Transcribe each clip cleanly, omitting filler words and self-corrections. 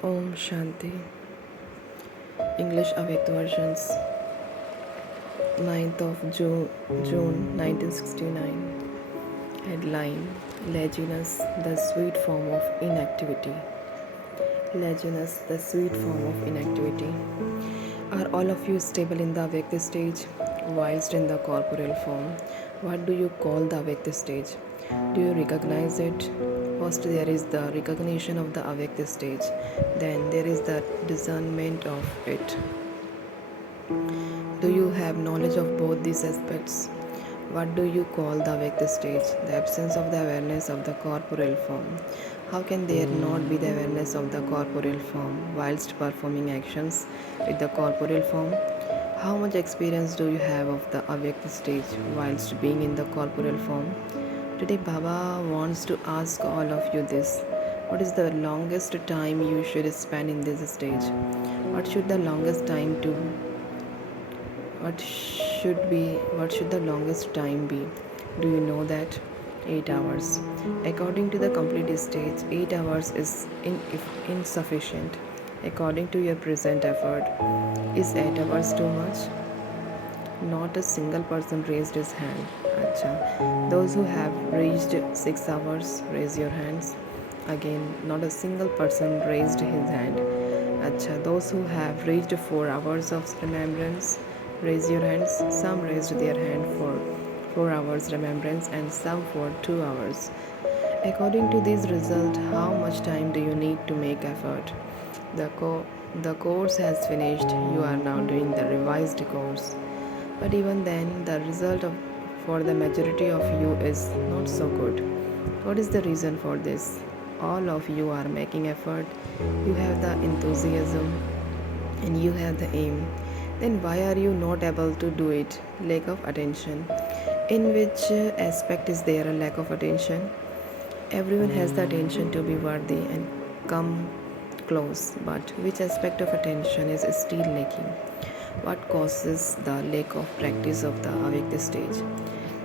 Om Shanti. English Avyakt versions. 9th of June 1969. Headline: Laziness, the sweet form of inactivity. Laziness, the sweet form of inactivity. Are all of you stable in the avyakt stage, whilst in the corporeal form? What do you call the avyakt stage? Do you recognize it? First, there is the recognition of the avyakt stage, then, there is the discernment of it. Do you have knowledge of both these aspects? What do you call the avyakt stage? The absence of the awareness of the corporeal form. How can there not be the awareness of the corporeal form whilst performing actions with the corporeal form? How much experience do you have of the avyakt stage whilst being in the corporeal form? Today, Baba wants to ask all of you this. What is the longest time you should spend in this stage? What should the longest time to what should the longest time be? Do you know that? 8 hours. According to the complete stage, 8 hours is insufficient. According to your present effort, is 8 hours too much? Not a single person raised his hand. Acha. Those who have reached 6 hours, raise your hands. Again, not a single person raised his hand. Acha. Those who have reached 4 hours of remembrance, raise your hands. Some raised their hand for 4 hours remembrance and some for 2 hours. According to this result, how much time do you need to make effort? The, the course has finished. You are now doing the revised course. But even then, the result for the majority of you is not so good. What is the reason for this? All of you are making effort. You have the enthusiasm and you have the aim. Then why are you not able to do it? Lack of attention. In which aspect is there a lack of attention? Everyone has the attention to be worthy and come close, but which aspect of attention is still lacking? What causes the lack of practice of the avyakt stage?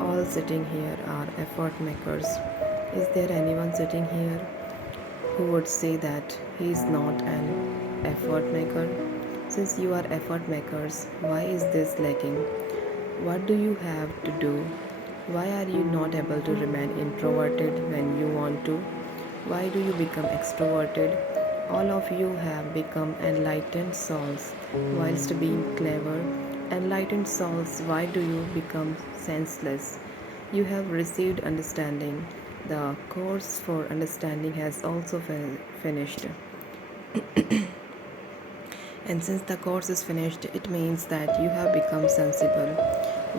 All sitting here are effort makers. Is there anyone sitting here who would say that he is not an effort maker? Since you are effort makers, why is this lacking? What do you have to do? Why are you not able to remain introverted when you want to? Why do you become extroverted? All of you have become enlightened souls whilst being clever. Enlightened souls, why do you become senseless? You have received understanding. The course for understanding has also finished. And since the course is finished, it means that you have become sensible.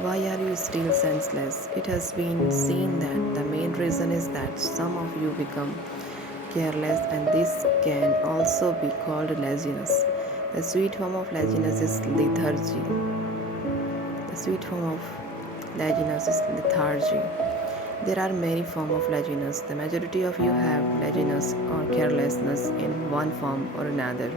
Why are you still senseless? It has been seen that the main reason is that some of you become careless, and this can also be called laziness. The sweet form of laziness is lethargy. The sweet form of laziness is lethargy. There are many forms of laziness. The majority of you have laziness or carelessness in one form or another.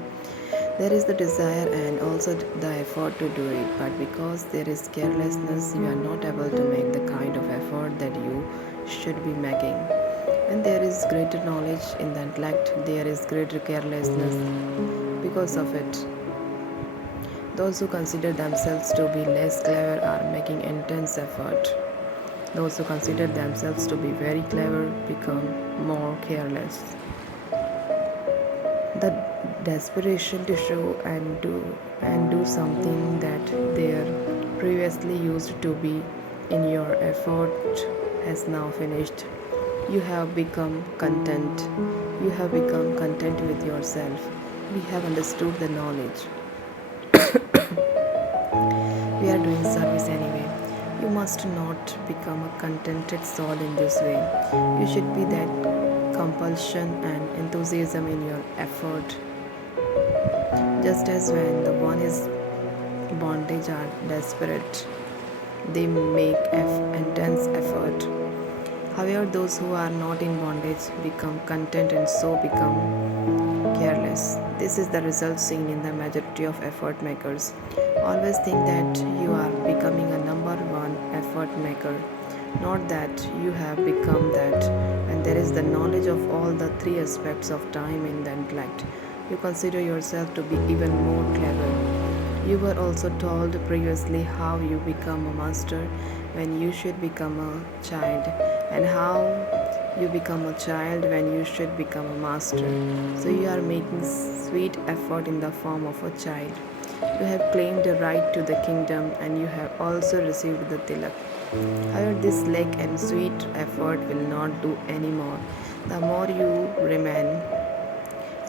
There is the desire and also the effort to do it, but because there is carelessness, you are not able to make the kind of effort that you should be making. When there is greater knowledge in the intellect, there is greater carelessness because of it. Those who consider themselves to be less clever are making intense effort. Those who consider themselves to be very clever become more careless. The desperation to show and do something that there previously used to be in your effort has now finished. You have become content. You have become content with yourself. We have understood the knowledge. We are doing service anyway. You must not become a contented soul in this way. You should be that compulsion and enthusiasm in your effort. Just as when the one is bondage are desperate, they make intense effort. However, those who are not in bondage become content and so become careless. This is the result seen in the majority of effort makers. Always think that you are becoming a number one effort maker, not that you have become that. And there is the knowledge of all the three aspects of time in the intellect. you consider yourself to be even more clever. You were also told previously how you become a master when you should become a child, and how you become a child when you should become a master. So you are making sweet effort in the form of a child. You have claimed the right to the kingdom and you have also received the tilak. However, this lack and sweet effort will not do any more. The more you remain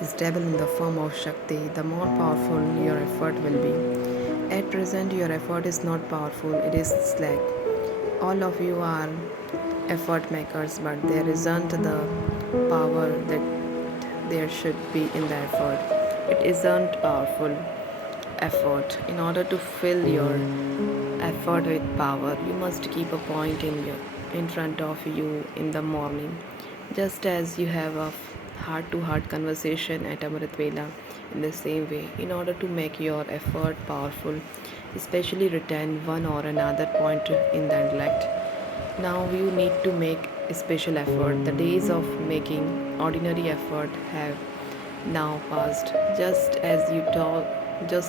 stable in the form of Shakti, the more powerful your effort will be. At present, your effort is not powerful, it is slack. All of you are effort makers, but there isn't the power that there should be in the effort. It isn't powerful effort. In order to fill your effort with power, you must keep a point in front of you in the morning, just as you have a heart to heart conversation at Amrit Vela. In the same way, in order to make your effort powerful, especially retain one or another point in the intellect, now you need to make a special effort. The days of making ordinary effort have now passed. Just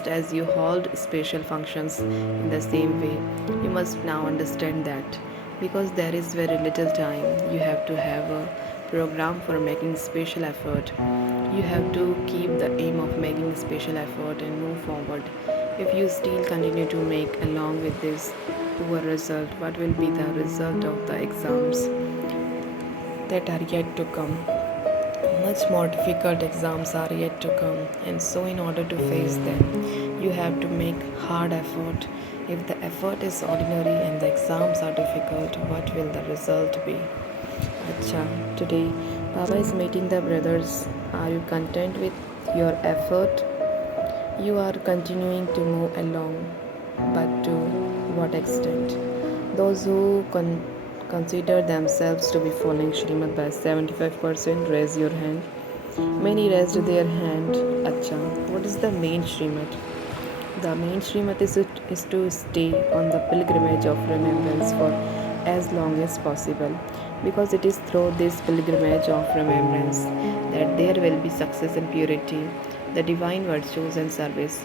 as you hold special functions in the same way, you must now understand that because there is very little time, you have to have a program for making special effort. You have to keep the aim of making special effort and move forward. If you still continue to make along with this poor result, what will be the result of the exams that are yet to come? Much more difficult exams are yet to come, and so in order to face them, you have to make hard effort. If the effort is ordinary and the exams are difficult, what will the result be? Acha, today Baba is meeting the brothers. Are you content with your effort? You are continuing to move along, but to what extent? Those who consider themselves to be following Shrimad by 75% raise your hand. Many raised their hand. Acha, what is the main Shrimad? The main Srimad is to stay on the pilgrimage of remembrance for as long as possible, because it is through this pilgrimage of remembrance that there will be success and purity, the divine virtues and service.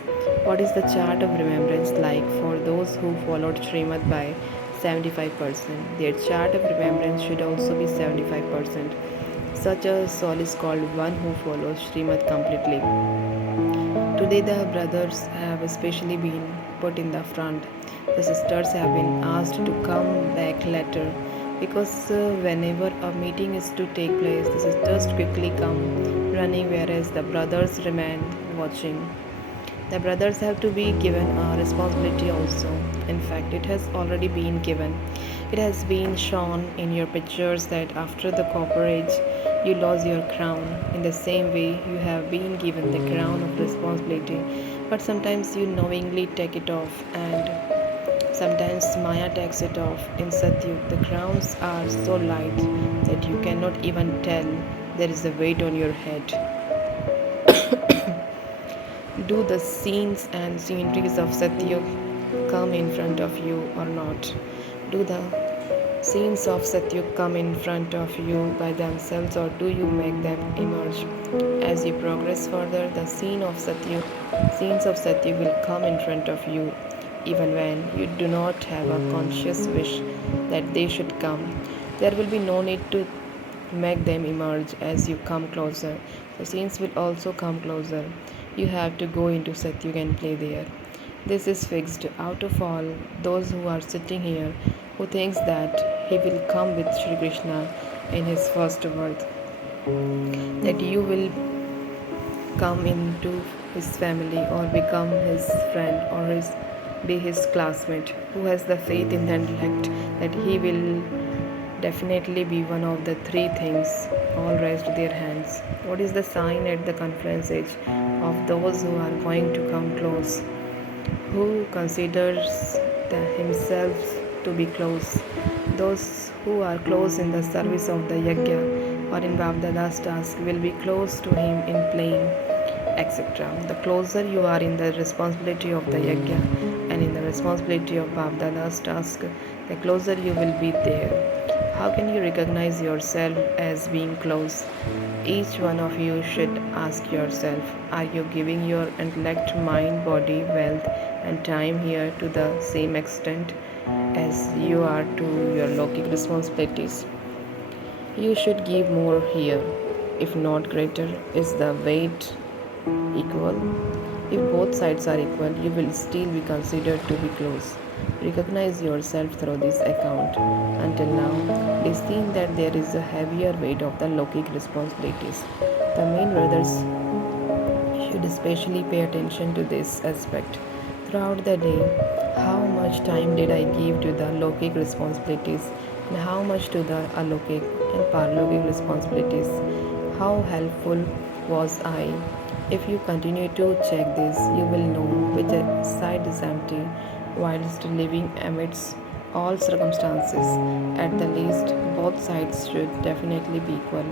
What is the chart of remembrance like for those who followed Srimad by 75%? Their chart of remembrance should also be 75%. Such a soul is called one who follows Srimad completely. Today, the brothers have especially been put in the front. The sisters have been asked to come back later because whenever a meeting is to take place, the sisters quickly come running, whereas the brothers remain watching. The brothers have to be given a responsibility also. In fact, it has already been given. It has been shown in your pictures that after the copper age, you lose your crown. In the same way, you have been given the crown of responsibility, but sometimes you knowingly take it off, and sometimes Maya takes it off. In Satyug, the crowns are so light that you cannot even tell there is a weight on your head. Do the scenes and sceneries of Satyug come in front of you or not? Do the scenes of Satyug come in front of you by themselves, or do you make them emerge? As you progress further, the scenes of Satyug will come in front of you, even when you do not have a conscious wish that they should come. There will be no need to make them emerge as you come closer. The scenes will also come closer. You have to go into Satyug and play there. This is fixed. Out of all those who are sitting here, who thinks that he will come with Sri Krishna in his first birth, that you will come into his family or become his friend or be his classmate, who has the faith in the intellect that he will definitely be one of the three things. All raised their hands. What is the sign at the conference age of those who are going to come close? Who considers himself to be close? Those who are close in the service of the yajna or in Babdada's task will be close to him in playing, etc. The closer you are in the responsibility of the yajna and in the responsibility of Babdada's task, the closer you will be there. How can you recognize yourself as being close? Each one of you should ask yourself, are you giving your intellect, mind, body, wealth, and time here to the same extent as you are to your logic responsibilities? You should give more here, if not greater. Is the weight equal? If both sides are equal, you will still be considered to be close. Recognize yourself through this account. Until now, it is seen that there is a heavier weight of the logic responsibilities. The main brothers should especially pay attention to this aspect. Throughout the day, how much time did I give to the logic responsibilities and how much to the alokic and paralogic responsibilities? How helpful was I? If you continue to check this, you will know which side is empty whilst living amidst all circumstances. At the least, both sides should definitely be equal.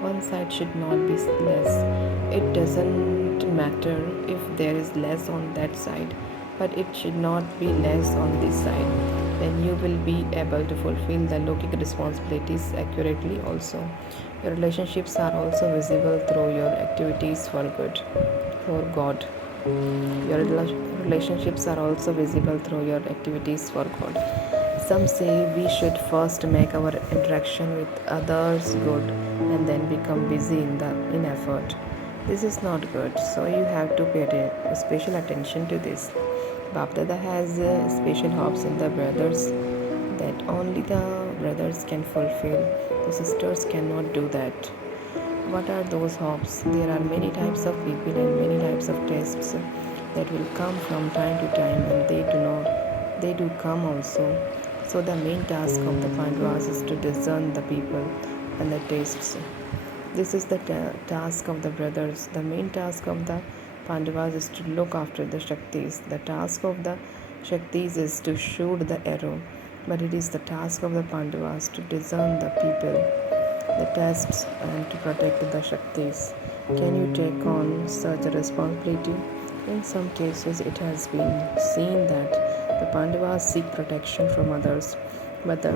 One side should not be less. It doesn't matter if there is less on that side, but it should not be less on this side. Then you will be able to fulfill the logic responsibilities accurately also. Your relationships are also visible through your activities for good, for God. Your relationships are also visible through your activities for God. Some say we should first make our interaction with others good and then become busy in effort. This is not good, so you have to pay special attention to this. Bapdada has special hopes in the brothers that only the brothers can fulfill. The sisters cannot do that. What are those hopes? There are many types of people and many types of tests that will come from time to time, and they do come also. So the main task of the Pandavas is to discern the people and the tastes. This is the task of the brothers. The main task of the Pandavas is to look after the Shaktis. The task of the Shaktis is to shoot the arrow, but it is the task of the Pandavas to discern the people, the tests, and to protect the Shaktis. Can you take on such a responsibility? In some cases, it has been seen that the Pandavas seek protection from others, but the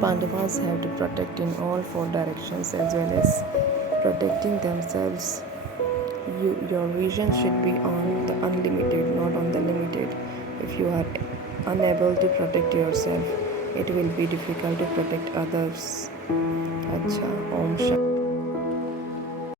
Pandavas have to protect in all four directions as well as protecting themselves. Your vision should be on the unlimited, not on the limited. If you are unable to protect yourself, it will be difficult to protect others. अच्छा ओम शांति।